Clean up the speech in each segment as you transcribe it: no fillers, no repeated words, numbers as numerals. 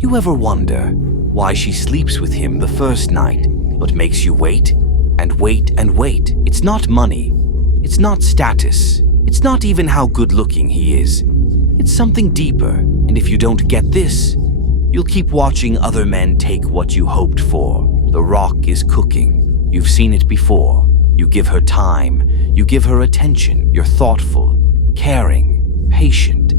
You ever wonder why she sleeps with him the first night, but makes you wait and wait and wait? It's not money. It's not status. It's not even how good-looking he is. It's something deeper, and if you don't get this, you'll keep watching other men take what you hoped for. The rock is cooking. You've seen it before. You give her time. You give her attention. You're thoughtful, caring, patient.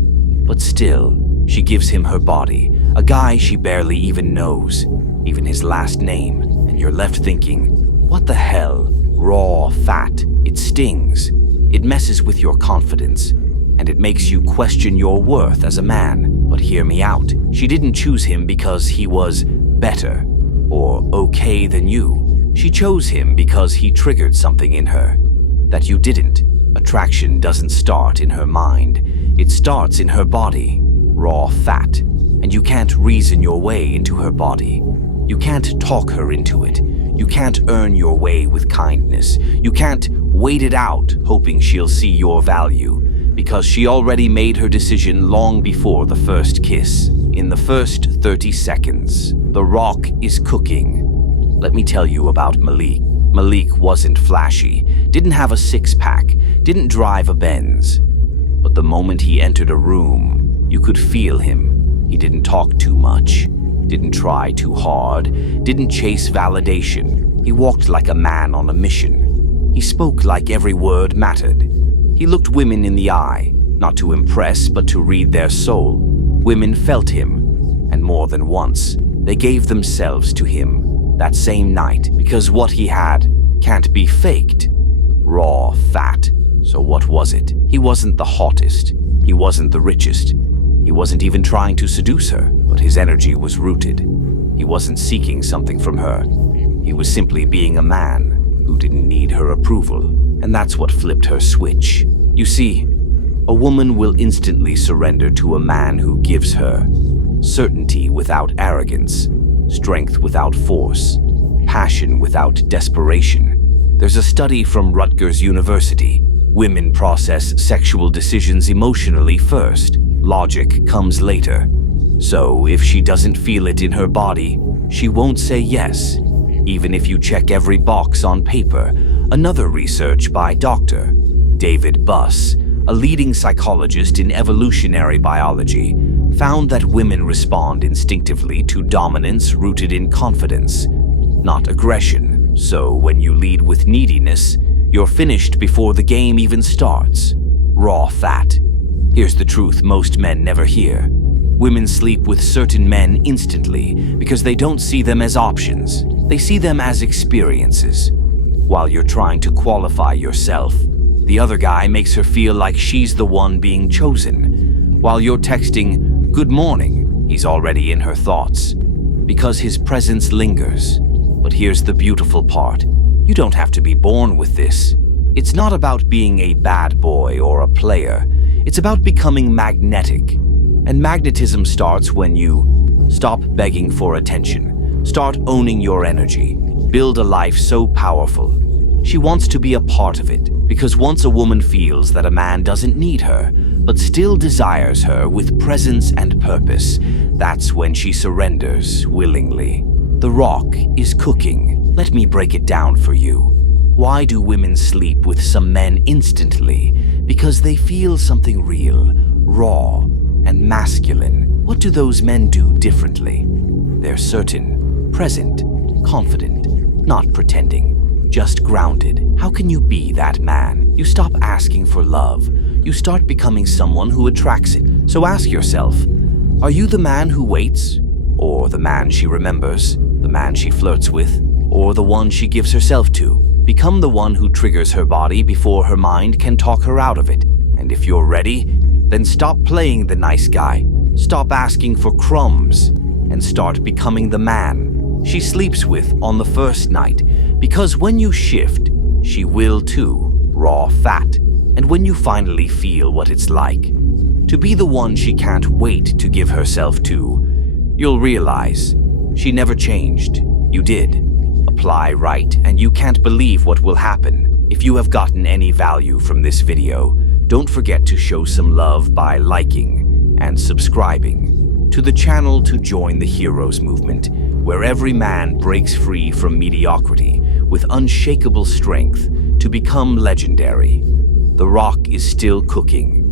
But still, she gives him her body, a guy she barely even knows, even his last name, and you're left thinking, what the hell? Raw fat. It stings. It messes with your confidence, and it makes you question your worth as a man. But hear me out. She didn't choose him because he was better or okay than you. She chose him because he triggered something in her that you didn't. Attraction doesn't start in her mind. It starts in her body. Raw fat. And you can't reason your way into her body. You can't talk her into it. You can't earn your way with kindness. You can't wait it out hoping she'll see your value, because she already made her decision long before the first kiss. In the first 30 seconds, the rock is cooking. Let me tell you about Malik. Malik wasn't flashy, didn't have a six-pack, didn't drive a Benz. But the moment he entered a room, you could feel him. He didn't talk too much, didn't try too hard, didn't chase validation. He walked like a man on a mission. He spoke like every word mattered. He looked women in the eye, not to impress, but to read their soul. Women felt him, and more than once, they gave themselves to him that same night, because what he had can't be faked. Raw fat. So what was it? He wasn't the hottest. He wasn't the richest. He wasn't even trying to seduce her, but his energy was rooted. He wasn't seeking something from her. He was simply being a man who didn't need her approval, and that's what flipped her switch. You see, a woman will instantly surrender to a man who gives her certainty without arrogance, strength without force, passion without desperation. There's a study from Rutgers University. Women process sexual decisions emotionally first. Logic comes later. So if she doesn't feel it in her body, she won't say yes, even if you check every box on paper. Another research by Dr. David Buss, a leading psychologist in evolutionary biology, found that women respond instinctively to dominance rooted in confidence, not aggression. So when you lead with neediness, you're finished before the game even starts. Raw fat. Here's the truth most men never hear. Women sleep with certain men instantly because they don't see them as options. They see them as experiences. While you're trying to qualify yourself, the other guy makes her feel like she's the one being chosen. While you're texting, "Good morning," he's already in her thoughts, because his presence lingers. But here's the beautiful part. You don't have to be born with this. It's not about being a bad boy or a player. It's about becoming magnetic. And magnetism starts when you stop begging for attention, start owning your energy, build a life so powerful. She wants to be a part of it, because once a woman feels that a man doesn't need her, but still desires her with presence and purpose, that's when she surrenders willingly. The rock is cooking. Let me break it down for you. Why do women sleep with some men instantly? Because they feel something real, raw, and masculine. What do those men do differently? They're certain, present, confident, not pretending, just grounded. How can you be that man? You stop asking for love. You start becoming someone who attracts it. So ask yourself, are you the man who waits? Or the man she remembers? The man she flirts with? Or the one she gives herself to? Become the one who triggers her body before her mind can talk her out of it. And if you're ready, then stop playing the nice guy. Stop asking for crumbs and start becoming the man she sleeps with on the first night. Because when you shift, she will too. Raw fat. And when you finally feel what it's like to be the one she can't wait to give herself to, you'll realize she never changed. You did. Apply right, and you can't believe what will happen. If you have gotten any value from this video, don't forget to show some love by liking and subscribing. to the channel to join the heroes movement, where every man breaks free from mediocrity with unshakable strength to become legendary. The Rock is still cooking,